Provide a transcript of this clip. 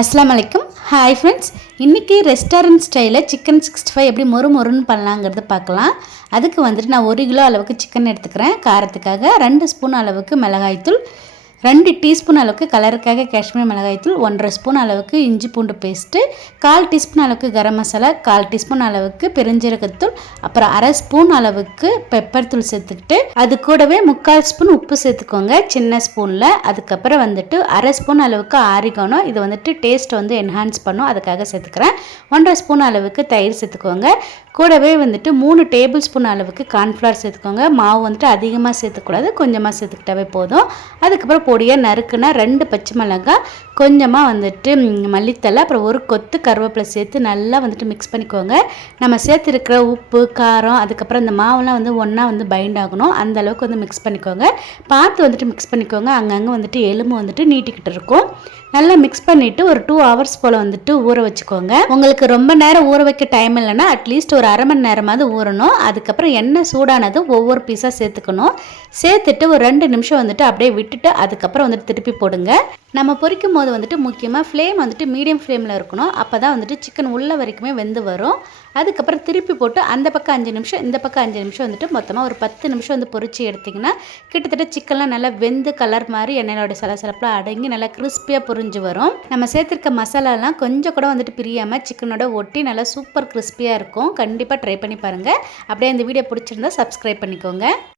அஸ்லாம் வலைக்கம் hi friends இன்றைக்கி ரெஸ்டாரண்ட் ஸ்டைலில் சிக்கன் சிக்ஸ்டி ஃபைவ் எப்படி மொறு மொறுன்னு பண்ணலாங்கிறத பார்க்கலாம். அதுக்கு வந்துட்டு நான் ஒரு கிலோ அளவுக்கு சிக்கன் எடுத்துக்கிறேன். காரத்துக்காக ரெண்டு ஸ்பூன் அளவுக்கு மிளகாய்த்தூள் ரெண்டு டீஸ்பூன் அளவுக்கு கலருக்காக காஷ்மீர் மிளகாய்த்தூள் ஒன்றரை ஸ்பூன் அளவுக்கு இஞ்சி பூண்டு பேஸ்ட்டு கால் டீஸ்பூன் அளவுக்கு கரம் மசாலா கால் டீஸ்பூன் அளவுக்கு பெருஞ்சீரகத்தூள் அப்புறம் அரை ஸ்பூன் அளவுக்கு பெப்பர் தூள் சேர்த்துக்கிட்டு அது கூடவே முக்கால் ஸ்பூன் உப்பு சேர்த்துக்கோங்க சின்ன ஸ்பூனில். அதுக்கப்புறம் வந்துட்டு அரை ஸ்பூன் அளவுக்கு ஆரிகணும் இது வந்துட்டு டேஸ்ட் வந்து என்ஹான்ஸ் பண்ணும் அதுக்காக சேர்த்துக்கிறேன். ஒன்றரை ஸ்பூன் அளவுக்கு தயிர் சேர்த்துக்கோங்க. கூடவே வந்துட்டு மூணு டேபிள் ஸ்பூன் அளவுக்கு கார்ன்ஃப்ளவர் சேர்த்துக்கோங்க. மாவு வந்துட்டு அதிகமாக சேர்த்துக்கூடாது கொஞ்சமாக சேர்த்துக்கிட்டாவே போதும். அதுக்கப்புறம் பொடியாக நறுக்குனா ரெண்டு பச்சை மிளகாய் கொஞ்சமாக வந்துட்டு மல்லித்தலை அப்புறம் ஒரு கொத்து கருவேப்பிலை சேர்த்து நல்லா வந்துட்டு மிக்ஸ் பண்ணிக்கோங்க. நம்ம சேர்த்துருக்கிற உப்பு காரம் அதுக்கப்புறம் இந்த மாவுலாம் வந்து ஒன்றா வந்து பைண்ட் ஆகணும். அந்த அளவுக்கு வந்து மிக்ஸ் பண்ணிக்கோங்க. பார்த்து வந்துட்டு மிக்ஸ் பண்ணிக்கோங்க. அங்கங்கே வந்துட்டு எலும்பு வந்துட்டு நீட்டிக்கிட்டு இருக்கும். நல்லா மிக்ஸ் பண்ணிவிட்டு ஒரு டூ ஹவர்ஸ் போல் வந்துட்டு ஊற வச்சுக்கோங்க. உங்களுக்கு ரொம்ப நேரம் ஊற வைக்க டைம் இல்லைன்னா அட்லீஸ்ட் ஒரு அரை மணி நேரமாவது ஊறணும். அதுக்கப்புறம் எண்ணெய் சூடானது ஒவ்வொரு பீஸாக சேர்த்துக்கணும். சேர்த்துட்டு ஒரு ரெண்டு நிமிஷம் வந்துட்டு அப்படியே விட்டுட்டு அதுக்கப்புறம் வந்துட்டு திருப்பி போடுங்க. நம்ம பொரிக்கும் போது வந்துட்டு முக்கியமாக ஃப்ளேம் வந்துட்டு மீடியம் ஃப்ளேமில் இருக்கணும். அப்போ தான் வந்துட்டு சிக்கன் உள்ள வரைக்குமே வெந்து வரும். அதுக்கப்புறம் திருப்பி போட்டு அந்த பக்கம் அஞ்சு நிமிஷம் இந்த பக்கம் அஞ்சு நிமிஷம் வந்துட்டு மொத்தமாக ஒரு பத்து நிமிஷம் வந்து பொறிச்சு எடுத்திங்கன்னா கிட்டத்தட்ட சிக்கன்லாம் நல்லா வெந்து கலர் மாதிரி எண்ணெயோட சலசலப்பில் அடங்கி நல்லா கிறிஸ்பியாக பொரிஞ்சு வரும். நம்ம சேர்த்துருக்க மசாலாலாம் கொஞ்சம் கூட வந்துட்டு பிரியாமல் சிக்கனோட ஒட்டி நல்லா சூப்பர் கிறிஸ்பியாக இருக்கும். கண்டிப்பாக ட்ரை பண்ணி பாருங்கள் அப்படியே இந்த வீடியோ பிடிச்சிருந்தா சப்ஸ்கிரைப் பண்ணிக்கோங்க.